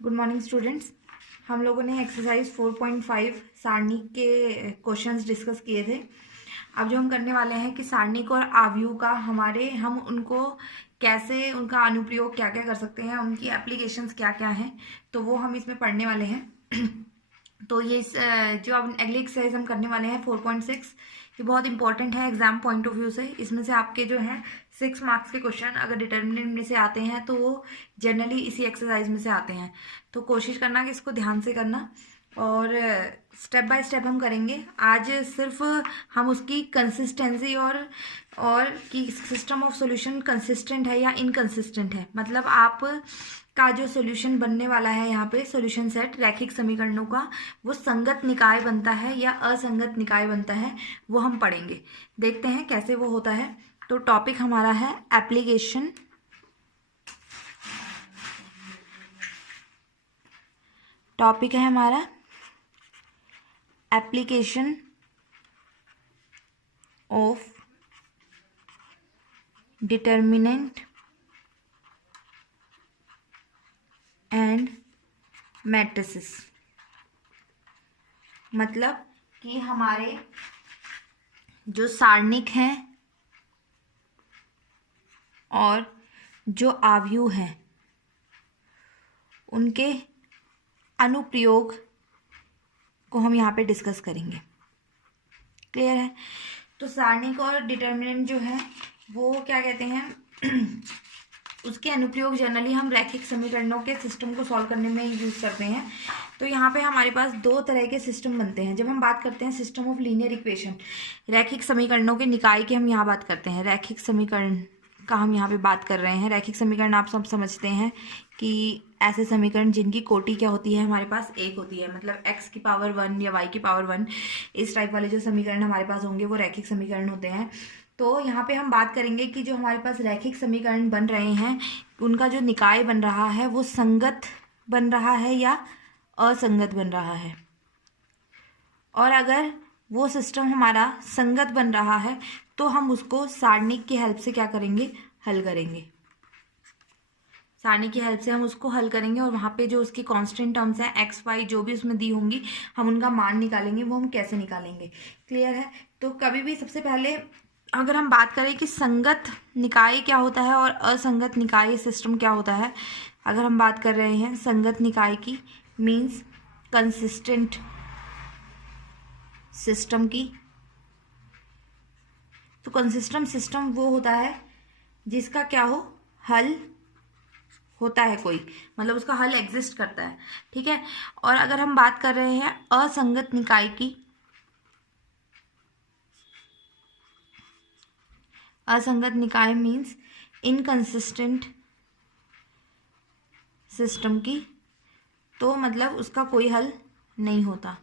Good morning students. हम लोगों ने एक्सरसाइज 4.5 सारणी के क्वेश्चंस डिस्कस किए थे। अब जो हम करने वाले हैं कि सारणिक और आव्यूह का हम उनको कैसे, उनका अनुप्रयोग क्या क्या कर सकते हैं, उनकी एप्लीकेशंस क्या क्या हैं, तो वो हम इसमें पढ़ने वाले हैं। तो ये जो अब अगली एक्सरसाइज हम करने वाले हैं 4.6, ये बहुत इंपॉर्टेंट है एग्जाम पॉइंट ऑफ व्यू से। इसमें से आपके जो हैं 6 मार्क्स के क्वेश्चन अगर डिटर्मिनेंट में से आते हैं तो वो जनरली इसी एक्सरसाइज में से आते हैं। तो कोशिश करना कि इसको ध्यान से करना और स्टेप बाय स्टेप हम करेंगे। आज सिर्फ हम उसकी कंसिस्टेंसी और कि सिस्टम ऑफ सॉल्यूशन कंसिस्टेंट है या इनकंसिस्टेंट है, मतलब आप का जो सॉल्यूशन बनने वाला है यहाँ पे सॉल्यूशन सेट रैखिक समीकरणों का, वो संगत निकाय बनता है या असंगत निकाय बनता है, वो हम पढ़ेंगे। देखते हैं कैसे वो होता है। तो टॉपिक हमारा है एप्लीकेशन टॉपिक है हमारा application of determinant and matrices. मतलब कि हमारे जो सारणिक हैं और जो आव्यूह हैं उनके अनुप्रयोग को हम यहाँ पे डिस्कस करेंगे। क्लियर है? तो सारणिक और डिटर्मिनेंट जो है वो क्या कहते हैं उसके अनुप्रयोग जनरली हम रैखिक समीकरणों के सिस्टम को सॉल्व करने में यूज करते हैं। तो यहाँ पे हमारे पास दो तरह के सिस्टम बनते हैं। जब हम बात करते हैं सिस्टम ऑफ लीनियर इक्वेशन, रैखिक समीकरणों के निकाय की हम यहाँ बात करते हैं, रैखिक समीकरण का हम यहाँ पे बात कर रहे हैं। रैखिक समीकरण आप सब समझते हैं कि ऐसे समीकरण जिनकी कोटि क्या होती है, हमारे पास एक होती है, मतलब x की पावर 1 या y की पावर 1, इस टाइप वाले जो समीकरण हमारे पास होंगे वो रैखिक समीकरण होते हैं। तो यहाँ पे हम बात करेंगे कि जो हमारे पास रैखिक समीकरण बन रहे हैं उनका जो निकाय बन रहा है वो संगत बन रहा है या असंगत बन रहा है। और अगर वो सिस्टम हमारा संगत बन रहा है तो हम उसको सारणिक की हेल्प से क्या करेंगे, हल करेंगे। सारणी की हेल्प से हम उसको हल करेंगे और वहाँ पे जो उसकी कांस्टेंट टर्म्स हैं एक्स वाई जो भी उसमें दी होंगी हम उनका मान निकालेंगे। वो हम कैसे निकालेंगे, क्लियर है? तो कभी भी सबसे पहले अगर हम बात करें कि संगत निकाय क्या होता है और असंगत निकाय सिस्टम क्या होता है, अगर हम बात कर रहे हैं संगत निकाय की, मीन्स कंसिस्टेंट सिस्टम की, तो कंसिस्टेंट सिस्टम वो होता है जिसका क्या हो, हल होता है कोई, मतलब उसका हल एग्जिस्ट करता है, ठीक है। और अगर हम बात कर रहे हैं असंगत निकाय की, असंगत निकाय मीन्स इनकंसिस्टेंट सिस्टम की, तो मतलब उसका कोई हल नहीं होता।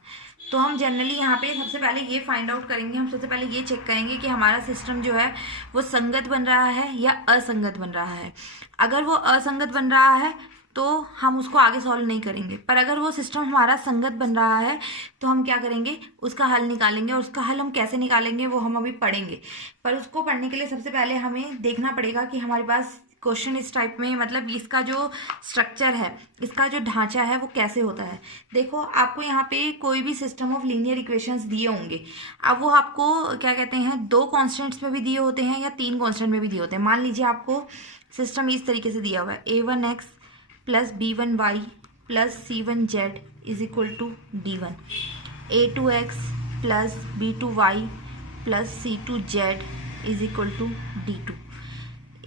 तो हम जनरली यहाँ पे सबसे पहले ये फाइंड आउट करेंगे, हम सबसे पहले ये चेक करेंगे कि हमारा सिस्टम जो है वो संगत बन रहा है या असंगत बन रहा है। अगर वो असंगत बन रहा है तो हम उसको आगे सॉल्व नहीं करेंगे, पर अगर वो सिस्टम हमारा संगत बन रहा है तो हम क्या करेंगे, उसका हल निकालेंगे। और उसका हल हम कैसे निकालेंगे वो हम अभी पढ़ेंगे, पर उसको पढ़ने के लिए सबसे पहले हमें देखना पड़ेगा कि हमारे पास क्वेश्चन इस टाइप में, मतलब इसका जो स्ट्रक्चर है, इसका जो ढांचा है वो कैसे होता है। देखो आपको यहाँ पे कोई भी सिस्टम ऑफ लीनियर इक्वेशंस दिए होंगे, अब वो आपको क्या कहते हैं, 2 कांस्टेंट्स में भी दिए होते हैं या 3 कांस्टेंट में भी दिए होते हैं। मान लीजिए आपको सिस्टम इस तरीके से दिया हुआ है, a1x plus b1y plus c1z is equal to d1, a2x plus b2y plus c2z is equal to d2,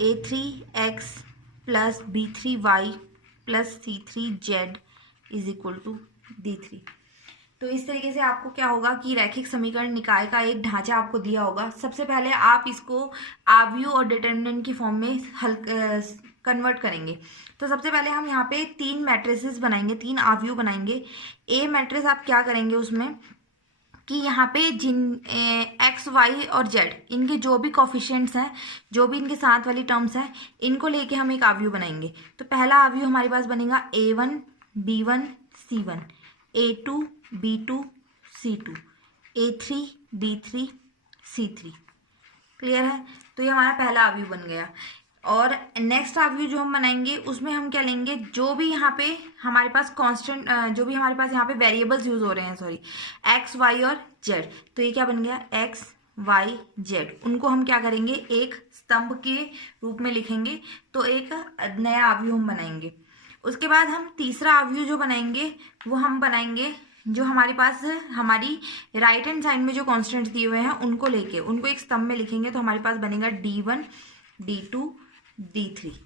a3x plus b3y plus c3z is equal to d3। तो इस तरीके से आपको क्या होगा कि रैखिक समीकरण निकाय का एक ढांचा आपको दिया होगा। सबसे पहले आप इसको आव्यूह और डिटर्मिनेंट की फॉर्म में हल कन्वर्ट करेंगे। तो सबसे पहले हम यहाँ पे 3 मैट्रिसेस बनाएंगे, 3 आव्यूह बनाएंगे। ए मैट्रिक्स आप क्या करेंगे उसमें कि यहाँ पे जिन एक्स वाई और जेड, इनके जो भी कॉफिशिएंट्स हैं, जो भी इनके साथ वाली टर्म्स हैं, इनको लेके हम एक आव्यूह बनाएंगे। तो पहला आव्यूह हमारे पास बनेगा a1 b1 c1, a2 b2 c2, a3 b3 c3। Clear है? तो ये हमारा पहला आव्यूह बन गया। और नेक्स्ट आव्यू जो हम बनाएंगे उसमें हम क्या लेंगे, जो भी यहाँ पे हमारे पास कांस्टेंट, जो भी हमारे पास यहाँ पे वेरिएबल्स यूज हो रहे हैं, सॉरी, एक्स वाई और जेड, तो ये क्या बन गया, एक्स वाई जेड, उनको हम क्या करेंगे, एक स्तंभ के रूप में लिखेंगे, तो एक नया आव्यू हम बनाएंगे। उसके बाद हम तीसरा आव्यू जो बनाएंगे वो हम बनाएंगे जो हमारे पास हमारी राइट हैंड साइड में जो कॉन्स्टेंट्स दिए हुए हैं उनको लेके उनको एक स्तंभ में लिखेंगे, तो हमारे पास बनेगा D1 D2 D3।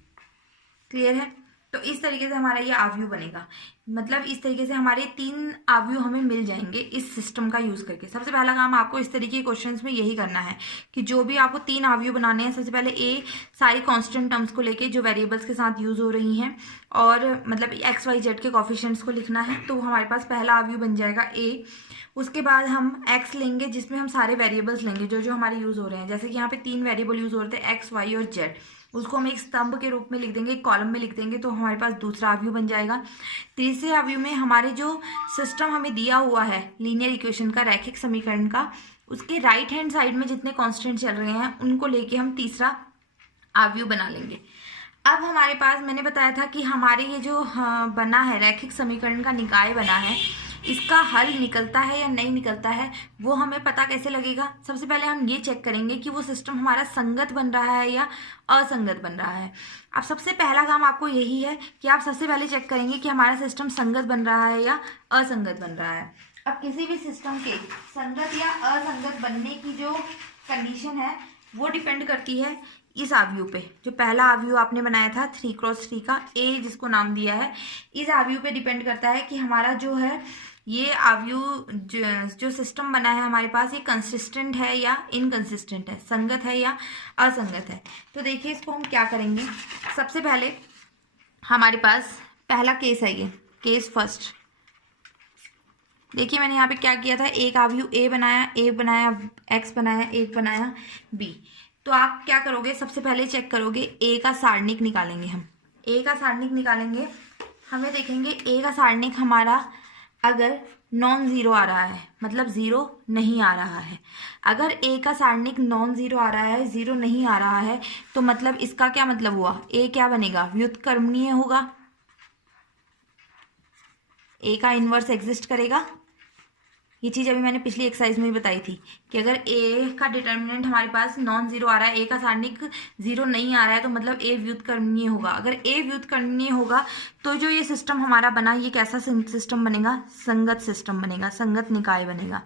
क्लियर है? तो इस तरीके से हमारा ये आव्यू बनेगा, मतलब इस तरीके से हमारे 3 आव्यू हमें मिल जाएंगे इस सिस्टम का यूज करके। सबसे पहला काम आपको इस तरीके के क्वेश्चंस में यही करना है कि जो भी आपको 3 आव्यू बनाने हैं, सबसे पहले सारी कांस्टेंट टर्म्स को लेके जो वेरिएबल्स के साथ यूज हो रही हैं और मतलब एक्स वाई जेड के कोफिशिएंट्स को लिखना है, तो हमारे पास पहला आव्यू बन जाएगा ए। उसके बाद हम x लेंगे जिसमें हम सारे वेरिएबल्स लेंगे जो जो हमारे यूज हो रहे हैं, जैसे कि यहाँ पे 3 वेरिएबल यूज हो रहे थे एक्स वाई और जेड, उसको हम एक स्तंभ के रूप में लिख देंगे, एक कॉलम में लिख देंगे, तो हमारे पास दूसरा आव्यू बन जाएगा। तीसरे आव्यू में हमारे जो सिस्टम हमें दिया हुआ है लीनियर इक्वेशन का, रैखिक समीकरण का, उसके राइट हैंड साइड में जितने कांस्टेंट चल रहे हैं उनको लेके हम तीसरा आव्यू बना लेंगे। अब हमारे पास मैंने बताया था कि हमारे ये जो बना है रैखिक समीकरण का निकाय बना है, इसका हल निकलता है या नहीं निकलता है वो हमें पता कैसे लगेगा। सबसे पहले हम ये चेक करेंगे कि वो सिस्टम हमारा संगत बन रहा है या असंगत बन रहा है। अब सबसे पहला काम आपको यही है कि आप सबसे पहले चेक करेंगे कि हमारा सिस्टम संगत बन रहा है या असंगत बन रहा है। अब किसी भी सिस्टम के संगत या असंगत बनने की जो कंडीशन है वो डिपेंड करती है इस आव्यू पे, जो पहला आव्यू आपने बनाया था 3x3 का, ए जिसको नाम दिया है, इस आव्यू पे डिपेंड करता है कि हमारा जो है ये आव्यू जो सिस्टम बना है हमारे पास, ये कंसिस्टेंट है या इनकंसिस्टेंट है, संगत है या असंगत है। तो देखिए इसको हम क्या करेंगे, सबसे पहले हमारे पास पहला केस है, ये केस फर्स्ट। देखिए मैंने यहाँ पे क्या किया था, एक आव्यू ए बनाया, एक्स बनाया, एक बनाया बी। तो आप क्या करोगे, सबसे पहले चेक करोगे ए का सारणिक निकालेंगे, हम ए का सारणिक निकालेंगे, हमें देखेंगे ए का सारणिक हमारा अगर नॉन ज़ीरो आ रहा है, मतलब ज़ीरो नहीं आ रहा है, अगर ए का सारणिक नॉन ज़ीरो आ रहा है, ज़ीरो नहीं आ रहा है, तो मतलब इसका क्या मतलब हुआ, ए क्या बनेगा, व्युत्क्रमणीय होगा, ए का इन्वर्स एग्जिस्ट करेगा। ये चीज़ अभी मैंने पिछली एक्सरसाइज में ही बताई थी कि अगर ए का डिटर्मिनेंट हमारे पास नॉन जीरो आ रहा है, ए का सारणिक जीरो नहीं आ रहा है, तो मतलब ए व्युत्क्रमणीय होगा। अगर ए व्युत्क्रमणीय होगा तो जो ये सिस्टम हमारा बना, ये कैसा सिस्टम बनेगा, संगत सिस्टम बनेगा, संगत निकाय बनेगा।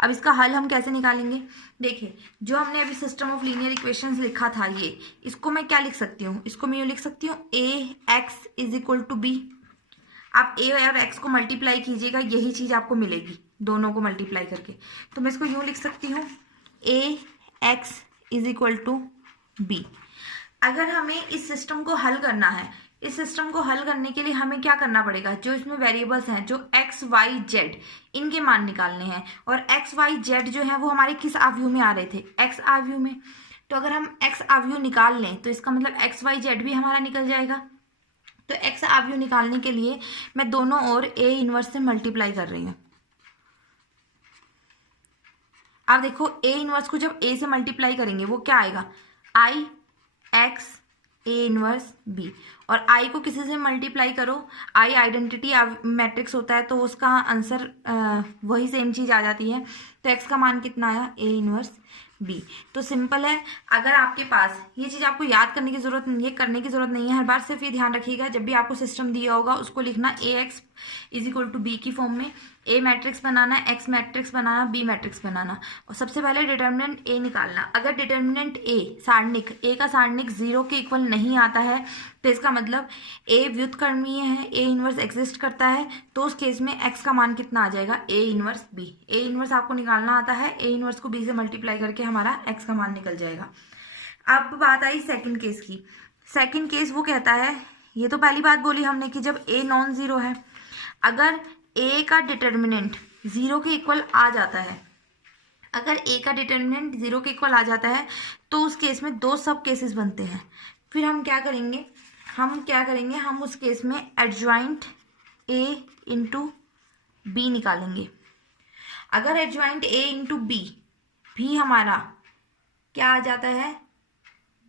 अब इसका हल हम कैसे निकालेंगे, देखिए जो हमने अभी सिस्टम ऑफ लीनियर इक्वेशंस लिखा था, ये इसको मैं क्या लिख सकती हूँ, इसको मैं यूँ लिख सकती हूँ A X is equal to B. आप ए और एक्स को मल्टीप्लाई कीजिएगा, यही चीज़ आपको मिलेगी दोनों को मल्टीप्लाई करके। तो मैं इसको यूँ लिख सकती हूँ A X is equal to B. अगर हमें इस सिस्टम को हल करना है, इस सिस्टम को हल करने के लिए हमें क्या करना पड़ेगा, जो इसमें वेरिएबल्स हैं, जो एक्स वाई जेड, इनके मान निकालने हैं। और एक्स वाई जेड जो है वो हमारे किस आव्यू में आ रहे थे, एक्स आव्यू में। तो अगर हम एक्स आव्यू निकाल लें तो इसका मतलब एक्स वाई जेड भी हमारा निकल जाएगा। तो एक्स आव्यू निकालने के लिए मैं दोनों ओर ए इनवर्स से मल्टीप्लाई कर रही हूँ। आप देखो ए इनवर्स को जब ए से मल्टीप्लाई करेंगे वो क्या आएगा, आई एक्स ए इनवर्स बी। और आई को किसी से मल्टीप्लाई करो, आई आइडेंटिटी मैट्रिक्स होता है, तो उसका आंसर वही सेम चीज़ आ जाती है। तो एक्स का मान कितना आया, ए इनवर्स बी। तो सिंपल है। अगर आपके पास ये चीज़ आपको याद करने की जरूरत नहीं है, करने की जरूरत नहीं है, हर बार सिर्फ ये ध्यान रखिएगा जब भी आपको सिस्टम दिया होगा उसको लिखना A X is equal to B की फॉर्म में, ए मैट्रिक्स बनाना, एक्स मैट्रिक्स बनाना, बी मैट्रिक्स बनाना, और सबसे पहले डिटर्मिनेंट ए निकालना। अगर डिटर्मिनेंट ए सारणिक ए का सारणिक जीरो के इक्वल नहीं आता है तो इसका मतलब ए व्युत्क्रमणीय है, ए इनवर्स एग्जिस्ट करता है, तो उस केस में एक्स का मान कितना आ जाएगा, A inverse B. A inverse आपको निकालना आता है, ए इनवर्स को बी से मल्टीप्लाई करके हमारा एक्स का मान निकल जाएगा। अब बात आई सेकंड केस की। सेकंड केस वो कहता है, ये तो पहली बात बोली हमने कि जब ए नॉन जीरो है, अगर ए का डिटर्मिनेंट जीरो के इक्वल आ जाता है, अगर ए का डिटर्मिनेंट जीरो के इक्वल आ जाता है तो उस केस में दो सब केसेस बनते हैं। फिर हम क्या करेंगे, हम उस केस में एडजॉइंट ए इंटू बी निकालेंगे। अगर एडजॉइंट ए इंटू बी भी हमारा क्या आ जाता है,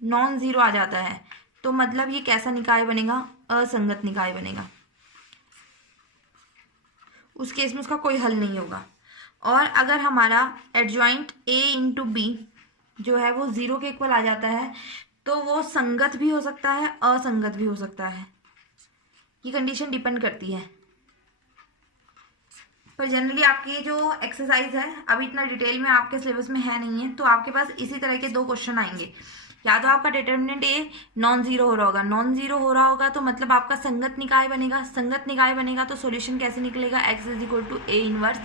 नॉन जीरो आ जाता है, तो मतलब ये कैसा निकाय बनेगा, असंगत निकाय बनेगा। उस केस में उसका कोई हल नहीं होगा। और अगर हमारा एडजॉइंट ए इंटू बी जो है वो 0 के इक्वल आ जाता है तो वो संगत भी हो सकता है, असंगत भी हो सकता है। ये कंडीशन डिपेंड करती है। पर जनरली आपकी जो एक्सरसाइज है अभी इतना डिटेल में आपके सिलेबस में है नहीं है, तो आपके पास इसी तरह के 2 क्वेश्चन आएंगे। या तो आपका डिटर्मिनेंट ए नॉन जीरो हो रहा होगा, नॉन जीरो हो रहा होगा तो मतलब आपका संगत निकाय बनेगा, संगत निकाय बनेगा तो सॉल्यूशन कैसे निकलेगा, x is equal to A inverse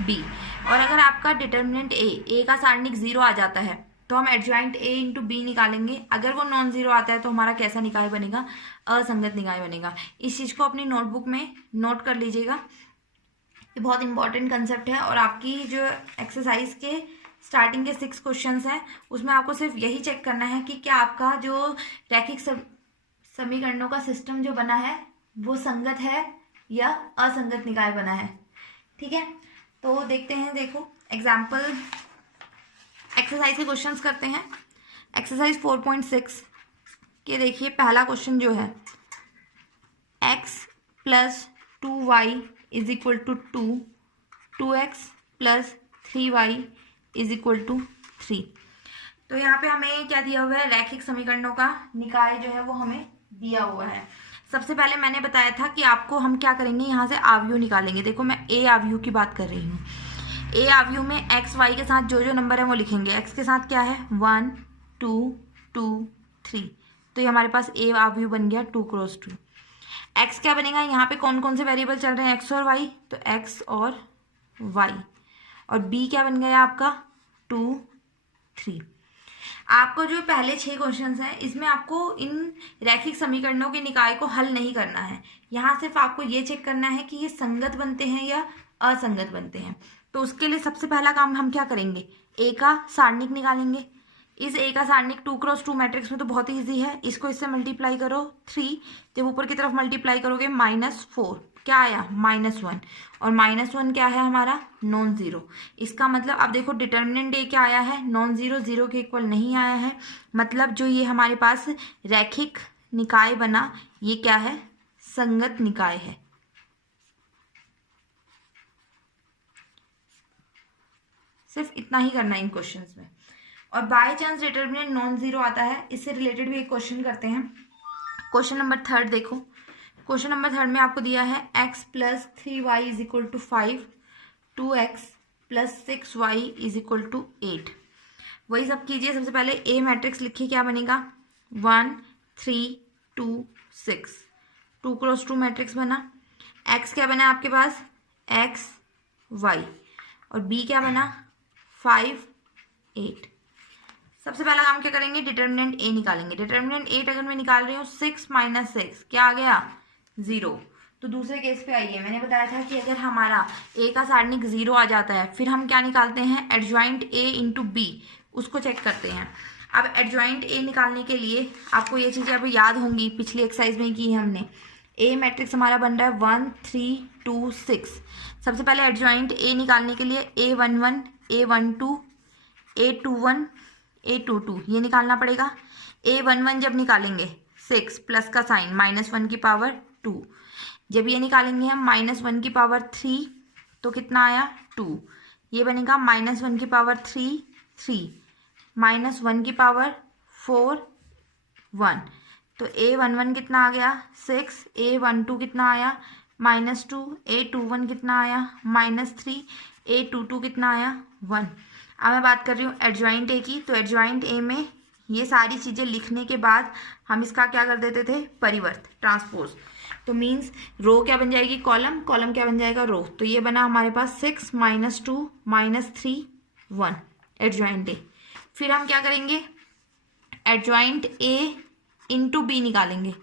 B. और अगर आपका डिटर्मिनेंट ए का सारणिक 0 आ जाता है तो हम एडजॉइंट ए इंटू बी निकालेंगे। अगर वो नॉन जीरो आता है तो हमारा कैसा निकाय बनेगा, असंगत निकाय बनेगा। इस चीज़ को अपनी नोटबुक में नोट कर लीजिएगा, ये बहुत इंपॉर्टेंट कंसेप्ट है। और आपकी जो एक्सरसाइज के स्टार्टिंग के 6 क्वेश्चंस हैं उसमें आपको सिर्फ यही चेक करना है कि क्या आपका जो रैखिक समीकरणों का सिस्टम जो बना है वो संगत है या असंगत निकाय बना है। ठीक है, तो देखते हैं। देखो एग्जाम्पल एक्सरसाइज के क्वेश्चंस करते हैं। एक्सरसाइज 4.6 के देखिए पहला क्वेश्चन जो है x plus 2y is equal to 2x plus 3y is equal to 3। तो यहाँ पे हमें क्या दिया हुआ है, रैखिक समीकरणों का निकाय जो है वो हमें दिया हुआ है। सबसे पहले मैंने बताया था कि आपको हम क्या करेंगे, यहाँ से आव्यूह निकालेंगे। देखो मैं ए आव्यूह की बात कर रही हूँ। ए आव्यूह में एक्स वाई के साथ जो जो नंबर है वो लिखेंगे। एक्स के साथ क्या है 1 2 2 3, तो ये हमारे पास ए आव्यूह बन गया 2 क्रॉस 2। एक्स क्या बनेगा, यहाँ पे कौन कौन से वेरिएबल चल रहे हैं, एक्स और वाई, तो एक्स और वाई। और बी क्या बन गया आपका 2 3। आपको जो पहले 6 क्वेश्चंस हैं इसमें आपको इन रैखिक समीकरणों के निकाय को हल नहीं करना है। यहाँ सिर्फ आपको ये चेक करना है कि ये संगत बनते हैं या असंगत बनते हैं। तो उसके लिए सबसे पहला काम हम क्या करेंगे, ए का सारणिक निकालेंगे। इस ए का सारणिक 2 क्रॉस 2 मैट्रिक्स में तो बहुत ही ईजी है। इसको इससे मल्टीप्लाई करो 3, जब ऊपर की तरफ मल्टीप्लाई करोगे -4 क्या आया -1, और -1 क्या है हमारा नॉन जीरो। इसका मतलब अब देखो डिटर्मिनेंट ए क्या आया है नॉन जीरो, 0 के इक्वल नहीं आया है। मतलब जो ये हमारे पास रैखिक निकाय बना ये क्या है, संगत निकाय है। सिर्फ इतना ही करना है इन क्वेश्चंस में। और by chance determinant non zero आता है, इससे रिलेटेड भी एक क्वेश्चन करते हैं। क्वेश्चन नंबर 3 देखो। क्वेश्चन नंबर 3 में आपको दिया है x plus 3y is equal to 5, 2x plus 6y is equal to 8। वही सब कीजिए। सबसे पहले ए मैट्रिक्स लिखिए, क्या बनेगा 1 3 2 6, 2 क्रॉस 2 मैट्रिक्स बना। x क्या बना आपके पास x y, और b क्या बना 5 8। सबसे पहला काम क्या करेंगे, डिटर्मिनेंट ए निकालेंगे। डिटर्मिनेंट 8 अगर मैं निकाल रही हूँ 6 - 6 क्या आ गया 0। तो दूसरे केस पे आइए, मैंने बताया था कि अगर हमारा ए का सारणिक 0 आ जाता है फिर हम क्या निकालते हैं, एडजॉइंट ए इंटू बी, उसको चेक करते हैं। अब एडजॉइंट ए निकालने के लिए आपको ये चीज़ें अब याद होंगी, पिछली एक्सरसाइज में की है हमने। ए मैट्रिक्स हमारा बन रहा है 1 3 2 6। सबसे पहले एडजॉइंट ए निकालने के लिए A11 A12 A21 A22 ये निकालना पड़ेगा। A11 जब निकालेंगे 6 प्लस का साइन -1 की पावर 2, जब ये निकालेंगे हम -1 की पावर 3 तो कितना आया 2। ये बनेगा -1 की पावर 3 3, -1 की पावर 4 1, तो A11 कितना आ गया 6, A12 कितना आया -2, A21 कितना आया -3, A22 कितना आया 1। अब मैं बात कर रही हूँ एडजॉइंट ए की। तो एडजॉइंट ए में ये सारी चीज़ें लिखने के बाद हम इसका क्या कर देते थे, परिवर्त ट्रांसपोज। तो मीन्स रो क्या बन जाएगी कॉलम, कॉलम क्या बन जाएगा रो। तो ये बना हमारे पास 6 -2 -3 1 एडजॉइंट ए। फिर हम क्या करेंगे, एडजॉइंट ए इंटू बी निकालेंगे।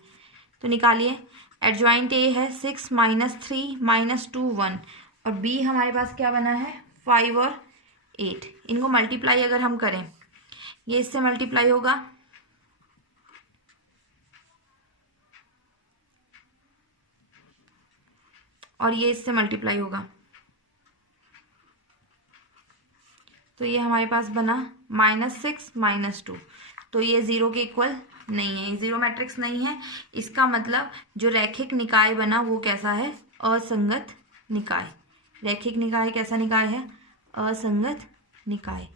तो निकालिए, एडजॉइंट ए है 6 -3 -2 1, और बी हमारे पास क्या बना है 5 और 8। इनको मल्टीप्लाई अगर हम करें, ये इससे मल्टीप्लाई होगा, और ये इससे मल्टीप्लाई होगा, तो ये हमारे पास बना -6 -2, तो ये 0 के इक्वल नहीं है, जीरो मैट्रिक्स नहीं है। इसका मतलब जो रैखिक निकाय बना वो कैसा है? असंगत निकाय। रैखिक निकाय कैसा निकाय है? असंगत निकाय।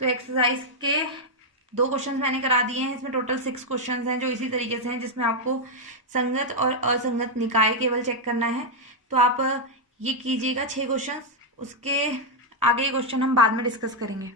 तो एक्सरसाइज के 2 क्वेश्चन मैंने करा दिए हैं। इसमें टोटल 6 क्वेश्चन हैं जो इसी तरीके से हैं, जिसमें आपको संगत और असंगत निकाय केवल चेक करना है। तो आप ये कीजिएगा 6 क्वेश्चन, उसके आगे क्वेश्चन हम बाद में डिस्कस करेंगे।